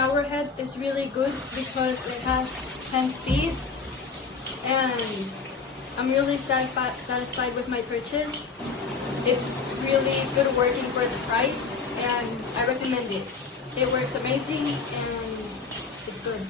Showerhead is really good because it has 10 speeds, and I'm really satisfied with my purchase. It's really good working for its price, and I recommend it. It works amazing and it's good.